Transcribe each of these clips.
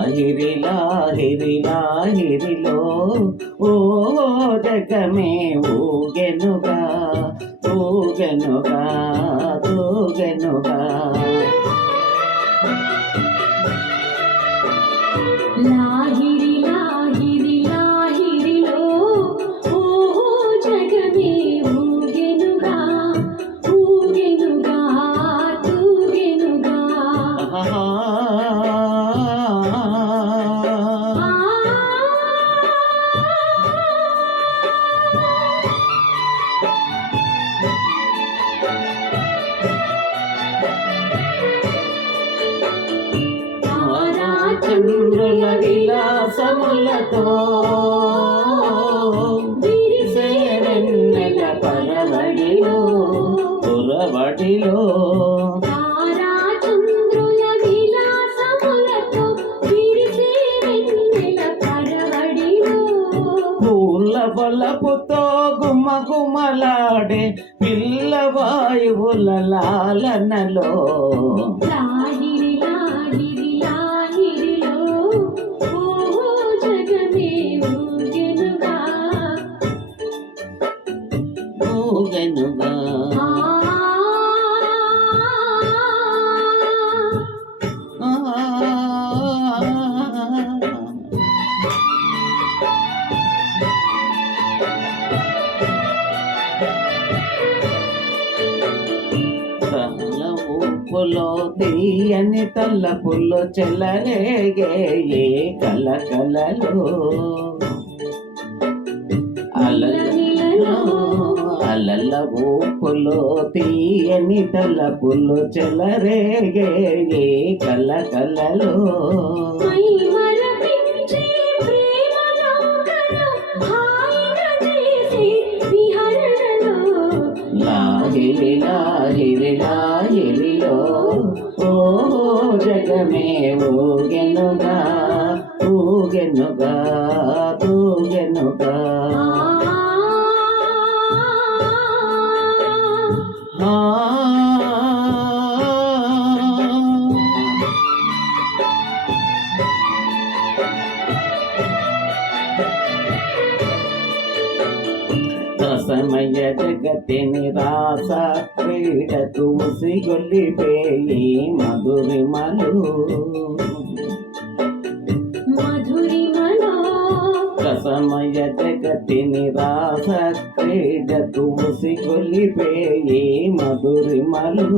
లాహిరి లాహిరి లాహిరిలో ఓ జగమే ఊగెనుగా ఊగెనుగా ఊగెనుగా. లాహిరి లాహిరి లాహిరిలో ఓ జగమే ఊగెనుగా ఊగెనుగా తూగెనుగా. చంద్రుల విలాసములతో విరిసేవెన్నెల పరవడిలో పురవడిలో చంద్రుల విలాసములతో విరిసేవెన్నెల పరవడిలో పూల బలపుతో గుమగుమలాడే పిల్లవాయువుల లాలనలో. లాహిరి లాహిరి లాహిరిలో ఓ జగమే ఊగెనుగా ఊగెనుగా. ఊపులో తీయని తల్లపులో చెలరేగే ఏ కలకలలో అలల ఊపులో తీయని తల్లపులో చెలరేగే ఏ కలకలలో. లాహిరి లాహిరి లాహిరిలో ఓ జగమే ఊగెనుగా ఊగెనుగా ఊగెనుగా. రసమయ జగతిని రాస క్రీడకు ఉసిగొల్లిపోయి మధురిమలు రసమయ జగతిని రాస క్రీడకు ఉసిగొల్లిపోయి మధురిమలు.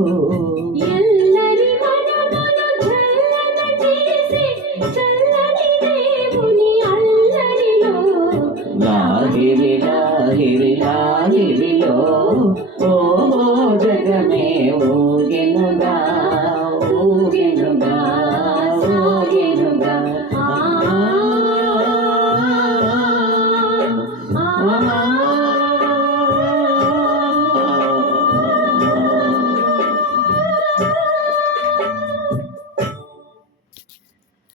లాహిరి లాహిరి లాహిరిలో ఓ